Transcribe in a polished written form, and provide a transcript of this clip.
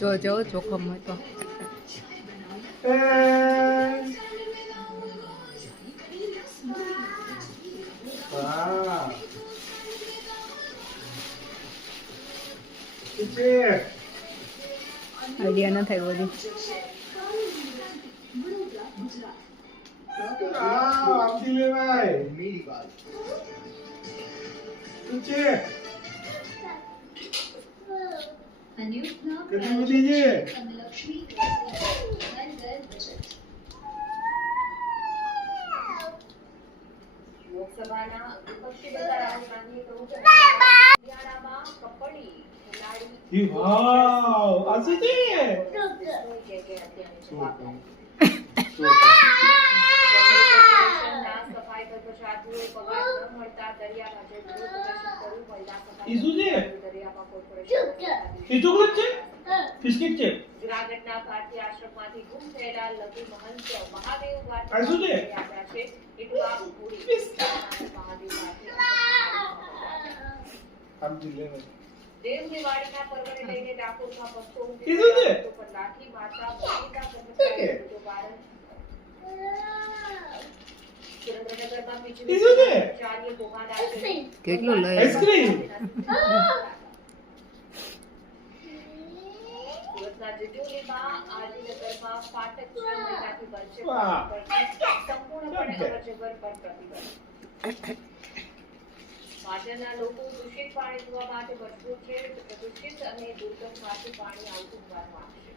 જો જોખમ હતો. આઈડિયા ન થાય બધી. લોકસભાના વિપક્ષી નેતા રાહુલ ગાંધીએ કહ્યું કે હરિયાણામાં કબડ્ડી ખેલાડી સફાઈ કર્મચારીઓએ પગાર ન મળતા દરિયામાં જઈ પ્રદર્શન કર્યું. મહિલા દરિયામાં કોર્પોરેશન જુનાગઢના ભારતીય આશ્રમમાંથી ગુમ થયેલા લઘુ મહંત મહાદેવ યાત્રા છે. દેવની વાડીના પર્વને લઈને ડાકોરમાં બસો લાઠી મારતા સુરેન્દ્રનગરમાં વીજળી કેટલું લઈ સુરતના જેટલીમાં આરજીનગરમાં ફાટક મહિનાથી બંધ છે. સંપૂર્ણપણે અવરજવર પર પ્રતિબંધ. પાટણના લોકો દૂષિત પાણી પીવા માટે મજબૂર છે. પ્રદૂષિત અને દુર્ગંધમાંથી પાણી આવતું હોવાનું આવશે.